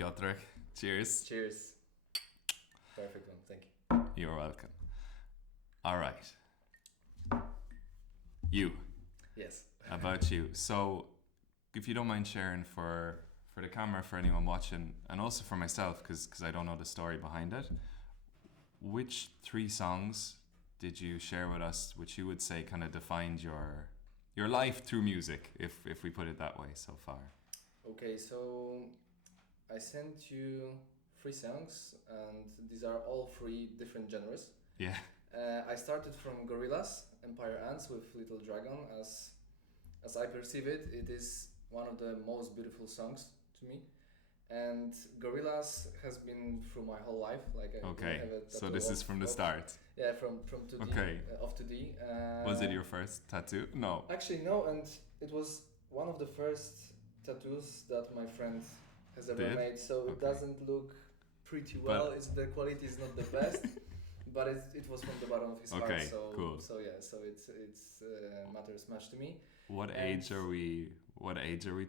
Piotrek, cheers. Cheers. Perfect one, thank you. You're welcome. All right. You. Yes. About you. So, if you don't mind sharing for the camera, for anyone watching, and also for myself, because I don't know the story behind it, which 3 songs did you share with us, which you would say kind of defined your life through music, if we put it that way so far? Okay, so I sent you 3 songs, and these are all 3 different genres. Yeah. I started from Gorillaz, Empire Ants with Little Dragon. As I perceive it, it is one of the most beautiful songs to me. And Gorillaz has been through my whole life. Like I have a so this is from the start. Yeah, from 2D, of 2D. Was it your first tattoo? No. Actually, no, and it was one of the first tattoos that my friend has ever made. So it doesn't look pretty well. The quality is not the best, but it was from the bottom of his heart. So cool. So yeah, so it's matters much to me. What age are we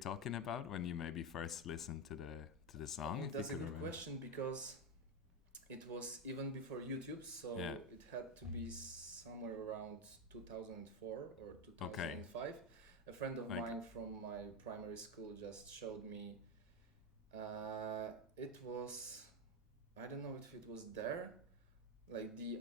talking about when you maybe first listened to the song? That's a good question, because it was even before YouTube, so it had to be somewhere around 2004 or 2005. A friend of mine from my primary school just showed me. It was, I don't know if it was Dare, like Dare,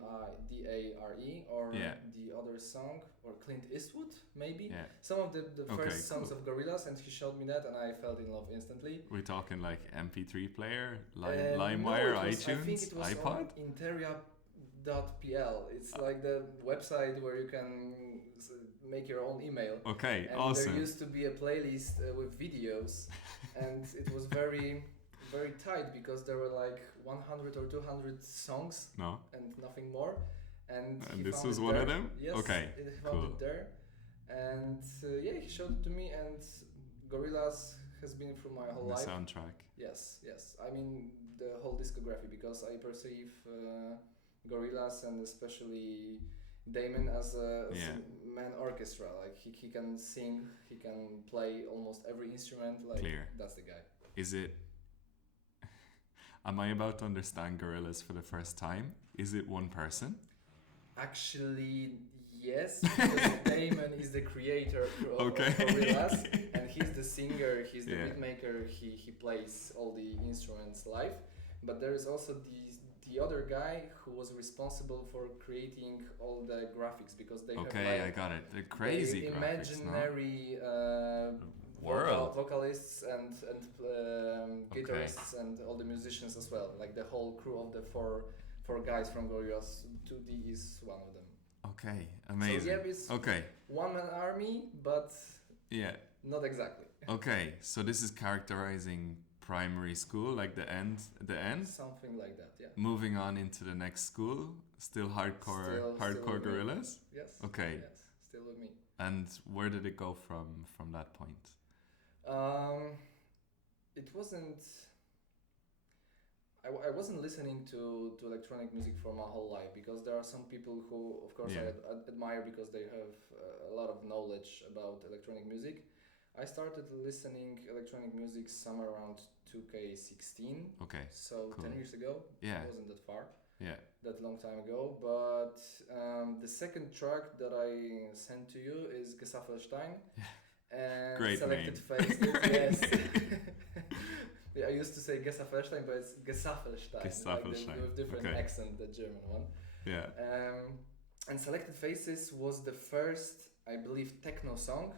or the other song, or Clint Eastwood, maybe. Yeah. Some of the first songs of Gorillaz, and he showed me that, and I fell in love instantly. We're talking like MP3 player, LimeWire, iTunes, I think it was iPod? on Interia.pl. It's like the website where you can make your own email. Okay, and awesome. There used to be a playlist with videos, and it was very, very tight, because there were like 100 or 200 songs and nothing more. And this was one of them? Yes, he found it there. And he showed it to me, and Gorillaz has been through my whole life. The soundtrack. Yes. I mean, the whole discography, because I perceive Gorillaz, and especially Damon, as a man orchestra. Like he can sing, he can play almost every instrument. Like that's the guy. Is it? Am I about to understand Gorillaz for the first time? Is it one person? Actually, yes, because Damon is the creator of Gorillaz, and he's the singer, he's the beat maker, he plays all the instruments live. But there is also the other guy who was responsible for creating all the graphics, because they have I got it. They're crazy imaginary vocalists and guitarists and all the musicians as well. Like the whole crew of the four guys from Gorillaz. 2D is one of them. Okay, amazing. So it's one-man army, but not exactly. Okay, so this is characterizing primary school, like the end. Something like that, yeah. Moving on into the next school, still hardcore Gorillaz? Yes. Okay. Yes, still with me. And where did it go from that point? It wasn't. I wasn't listening to electronic music for my whole life, because there are some people who, of course, I admire because they have a lot of knowledge about electronic music. I started listening electronic music somewhere around 2K16. Okay. So 10 years ago. Yeah. It wasn't that far. Yeah. That long time ago. But the second track that I sent to you is Gesaffelstein. Yeah. And Great Selected name. Faces. Yes. I used to say Gesaffelstein, but it's Gesaffelstein. Like with different accent, the German one. Yeah. And Selected Faces was the first, I believe, techno song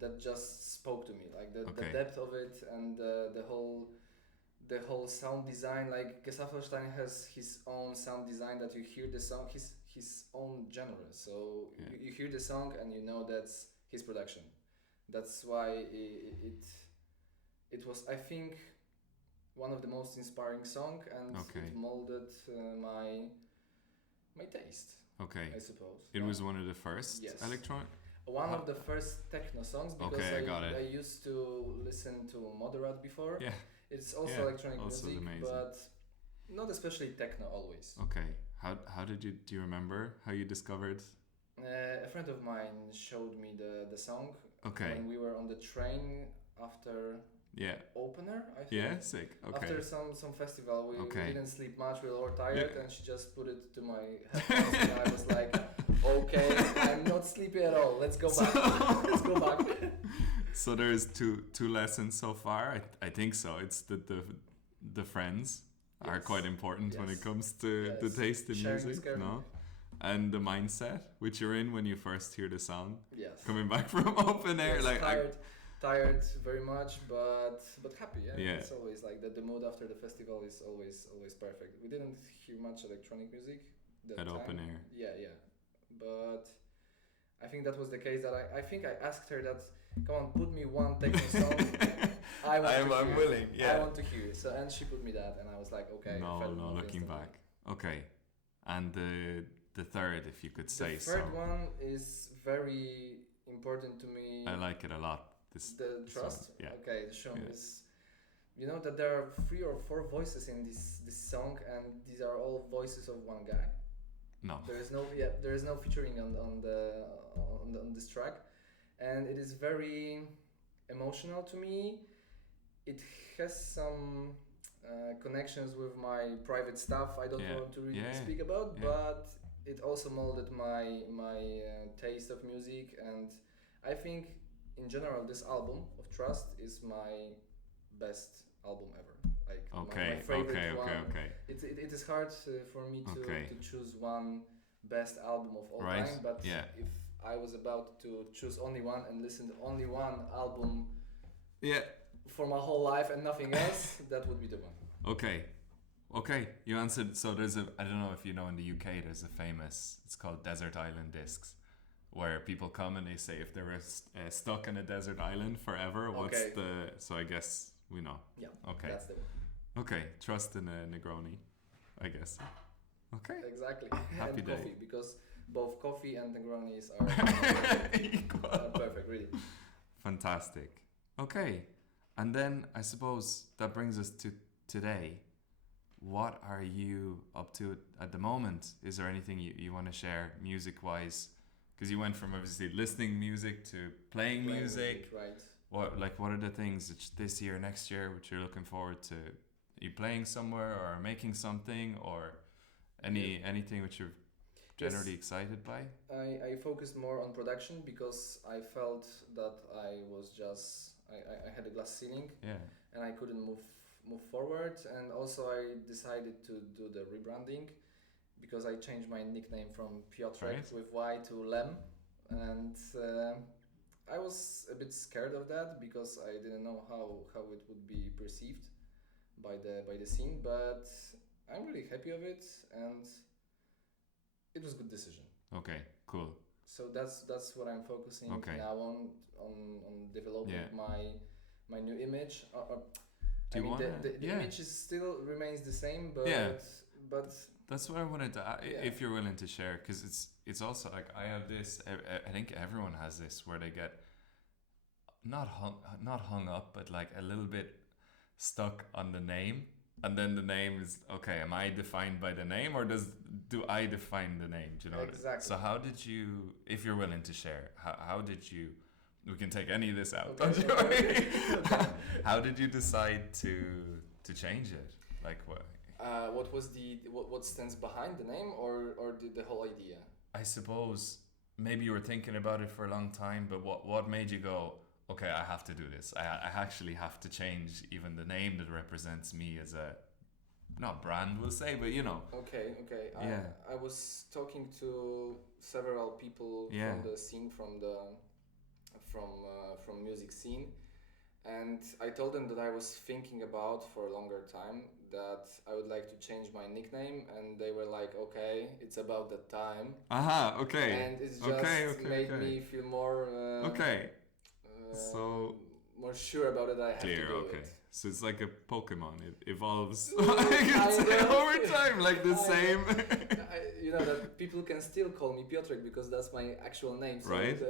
that just spoke to me. Like the depth of it, and the whole sound design. Like Gesaffelstein has his own sound design, that you hear the song, his own genre. So you hear the song and you know that's his production. That's why it was, I think, one of the most inspiring songs, and it molded my taste. Okay. I suppose. It was one of the first electronic. One of the first techno songs, because I used to listen to Moderat before. Yeah. It's also electronic music, amazing. But not especially techno always. Okay. How did you? Do you remember how you discovered? A friend of mine showed me the song. Okay. When we were on the train after Yeah. opener, I think. Yeah, sick. Okay. After some festival, we Okay. didn't sleep much. We were all tired, Yeah. and she just put it to my headphones, and I was like, "Okay, I'm not sleepy at all. Let's go back. Let's go back." So there's two lessons so far. I think so. It's the friends are Yes. quite important when it Yes. comes to the Yes. taste in Sharing is music, caring. no? And the mindset which you're in when you first hear the song. Yes. Coming back from open air, Yes, like tired very much, but happy. Yeah. Yeah. It's always like the mood after the festival is always perfect. We didn't hear much electronic music that at time. open air. Yeah. But I think that was the case that I think I asked her that, come on, put me one techno song. I want to hear I'm it. willing. Yeah. I want to hear it. So, and she put me that, and I was like, okay. I No, fell in no, love looking instantly. back. Okay. And the third, if you could say The so. third one is very important to me. I like it a lot. The trust. Song. Yeah. Okay, the show Yeah. is. You know that there are 3 or 4 voices in this song, and these are all voices of one guy. No. There is no featuring on this track, and it is very emotional to me. It has some connections with my private stuff. I don't want to really speak about, but it also molded my taste of music, and I think in general this album of Trust is my best album ever. Like my favorite one. Okay. It is hard for me to choose one best album of all time, but if I was about to choose only one and listen to only one album for my whole life and nothing else, that would be the one. Okay, you answered. So there's I don't know if you know, in the UK there's a famous, it's called Desert Island Discs, where people come and they say if they were stuck in a desert island forever, what's so I guess we know. Yeah, okay. That's the one. Okay, Trust in a Negroni, I guess. Okay. Exactly. Happy and day. Coffee, because both coffee and Negronis are equal. Perfect, really. Fantastic. Okay, and then I suppose that brings us to today. What are you up to at the moment? Is there anything you want to share music-wise? Because you went from obviously listening music to playing music. Right. What are the things that this year, next year, which you're looking forward to? Are you playing somewhere or making something, or anything which you're generally excited by? I focused more on production because I felt that I was just I had a glass ceiling. Yeah. And I couldn't move forward, and also I decided to do the rebranding because I changed my nickname from Piotrek with Y to Lem, and I was a bit scared of that because I didn't know how it would be perceived by the scene, but I'm really happy of it, and it was a good decision. Okay, cool. So that's what I'm focusing now on developing my new image. The image is still remains the same, but that's what I wanted to if you're willing to share, because it's also like I have this. I think everyone has this where they get not hung up, but like a little bit stuck on the name, and then the name is okay. Am I defined by the name, or do I define the name? Do you know? Exactly. So how did you, if you're willing to share, how did you? We can take any of this out. Okay. How did you decide to change it? Like what? What stands behind the name, or the whole idea? I suppose maybe you were thinking about it for a long time, but what made you go, okay, I have to do this. I actually have to change even the name that represents me as a, not brand, we'll say, but you know. Okay. I was talking to several people from the scene, from music scene, and I told them that I was thinking about for a longer time that I would like to change my nickname, and they were like, okay, it's about that time. Okay. And it's just made me feel more so more sure about it. I have to do it. So it's like a Pokemon. It evolves over time, like the same. You know that people can still call me Piotrek because that's my actual name. So right.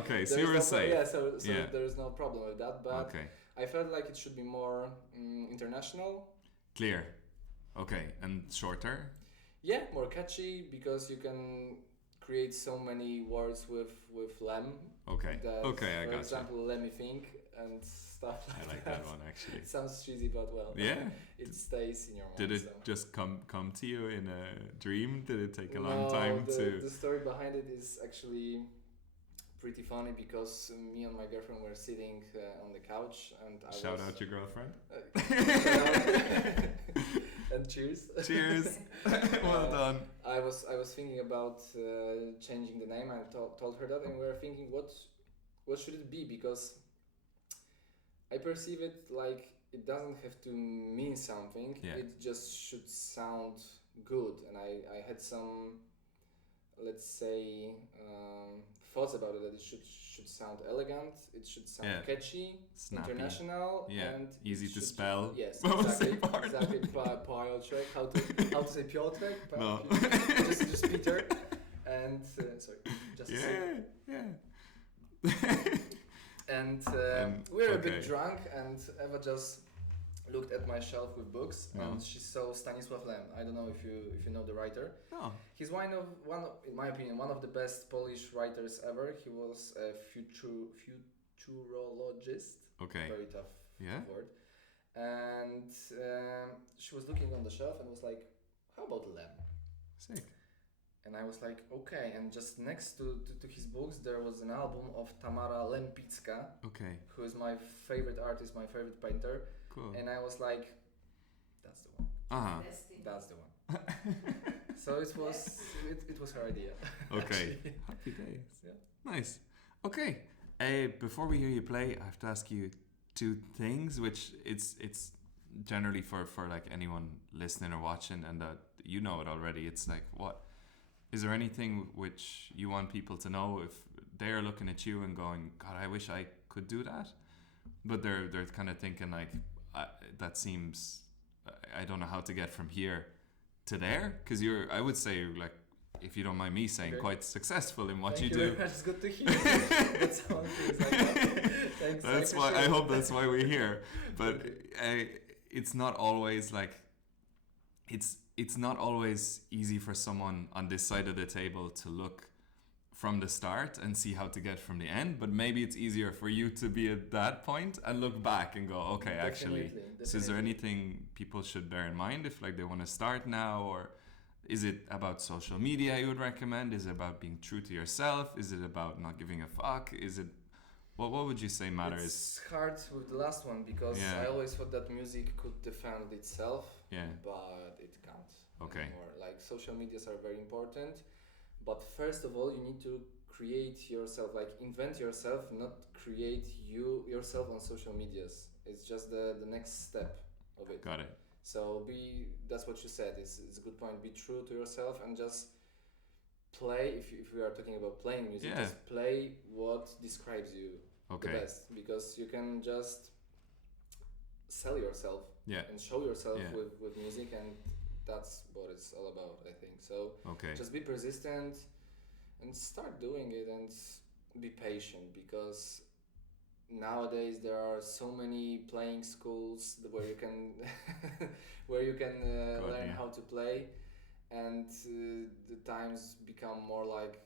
Okay. So you were safe. Yeah. So there is no problem with that. But I felt like it should be more international. Clear. Okay. And shorter. Yeah, more catchy, because you can create so many words with lem. Okay. That, I got for example, let me think. and stuff like that. I like that one actually. It sounds cheesy, but well, Yeah. it stays in your mind. Did it just come to you in a dream? Did it take a long time to? The story behind it is actually pretty funny because me and my girlfriend were sitting on the couch and Shout out your girlfriend. And cheers. Cheers. Well done. I was thinking about changing the name. I told her that, and we were thinking what should it be, because I perceive it like it doesn't have to mean something. Yeah. It just should sound good, and I had some, let's say, thoughts about it, that it should sound elegant, it should sound catchy, snappy, international, and easy to spell. Yes, what exactly. was the part? Exactly. Piotrek. How to say Piotrek? No. just Peter. And sorry, just and we were a bit drunk, and Eva just looked at my shelf with books, and she saw Stanisław Lem. I don't know if you know the writer. No. He's one of, in my opinion, one of the best Polish writers ever. He was a futurologist. Okay. Very tough word. And she was looking on the shelf and was like, "How about Lem?" Sick. And I was like, okay. And just next to his books, there was an album of Tamara Lempicka, okay, who is my favorite artist, my favorite painter. Cool. And I was like, that's the one. That's the one. So it was her idea. Okay. Happy days. Yeah. Nice. Okay. Before we hear you play, I have to ask you two things, which it's generally for like anyone listening or watching, and that you know it already. It's like, what is there anything which you want people to know if they're looking at you and going, God, I wish I could do that, but they're kind of thinking like, that seems, I don't know how to get from here to there, because you're, I would say, like, if you don't mind me saying, quite successful in what Thank you do. It's good to hear. That sounds like that. Thanks. That's why I hope that's why we're here. But it's not always like, it's not always easy for someone on this side of the table to look from the start and see how to get from the end, but maybe it's easier for you to be at that point and look back and go, okay, actually. So is there anything people should bear in mind if like they want to start now, or is it about social media you would recommend? Is it about being true to yourself? Is it about not giving a fuck? Is it, what would you say matters? It's hard with the last one, because I always thought that music could defend itself, but it can't anymore. Like, social medias are very important, but first of all you need to create yourself, like invent yourself, not create yourself on social medias. It's just the next step of it. Got it. So that's what you said, it's a good point. Be true to yourself and just play, if we are talking about playing music, just play what describes you the best, because you can just sell yourself and show yourself with music, and that's what it's all about, I think. So just be persistent and start doing it, and be patient, because nowadays there are so many playing schools where you can learn how to play, and the times become more like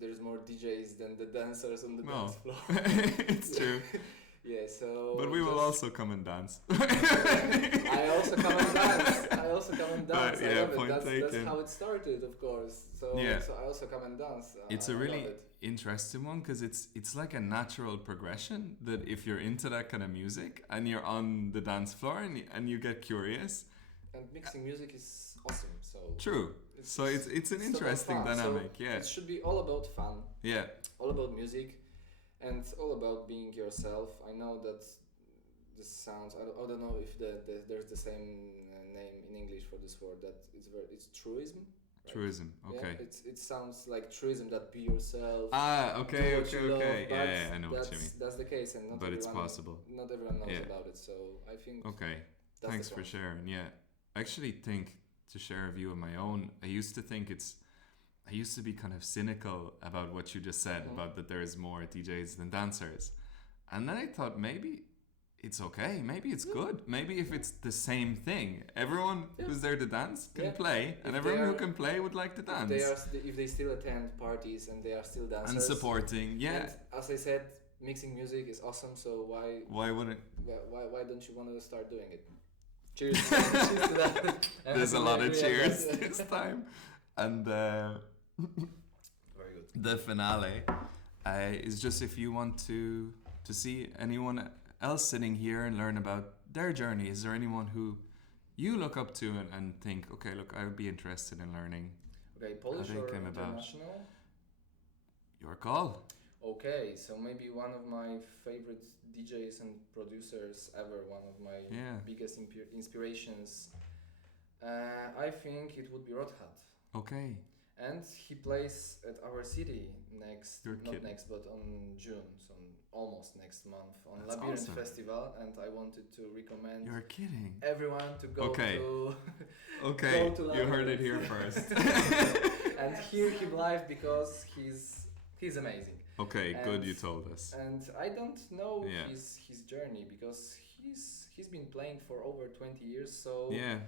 there's more DJs than the dancers on the dance floor. It's true. So but we will also come and dance. I also come and dance. But, I love it. That's how it started, of course. So I also come and dance. It's a really interesting one, because it's like a natural progression, that if you're into that kind of music and you're on the dance floor and you get curious. And mixing music is awesome. So true. So it's an interesting dynamic. So it should be all about fun. Yeah. All about music. And it's all about being yourself. I know that this sounds, I don't know if there's the same name in English for this word, that it's truism. Right? Truism, okay. Yeah, it sounds like truism, that be yourself. Okay. Yeah, I know what you mean. That's the case, and but it's possible. Not everyone knows about it, so I think. Okay, thanks for sharing. Yeah, I actually think, to share a view of my own, I used to be kind of cynical about what you just said, about that there is more DJs than dancers. And then I thought, maybe it's okay. Maybe it's good. Maybe if it's the same thing, everyone who's there to dance can play, and everyone who can play would like to dance. If they still attend parties and they are still dancers. And supporting, And as I said, mixing music is awesome. So Why wouldn't? why don't you want to start doing it? Cheers! Cheers to that. There's a lot of cheers this time, and Very good. the finale is just if you want to see anyone else sitting here and learn about their journey. Is there anyone who you look up to and think, okay, look, I would be interested in learning? Okay, Polish they or came about. international? Your call. Okay, so maybe one of my favorite DJs and producers ever, one of my biggest inspirations. I think it would be Rothat. Okay. And he plays at our city next, You're not kidding. next, but on June, so almost next month on That's Labyrinth awesome. Festival, and I wanted to recommend You're kidding. everyone to go Okay. to. Okay, Go to you heard Labyrinth. it here first. And hear him live because he's amazing. Okay, And- good you told us. And I don't know Yeah. his journey because he's been playing for over 20 years. So Yeah.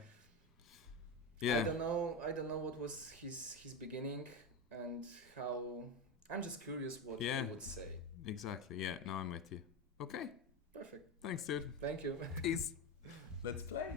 I Yeah. don't know what was his beginning and how. I'm just curious what Yeah. he would say. Exactly. Yeah. No, I'm with you. Okay. Perfect. Thanks, dude. Thank you. Peace. Let's play.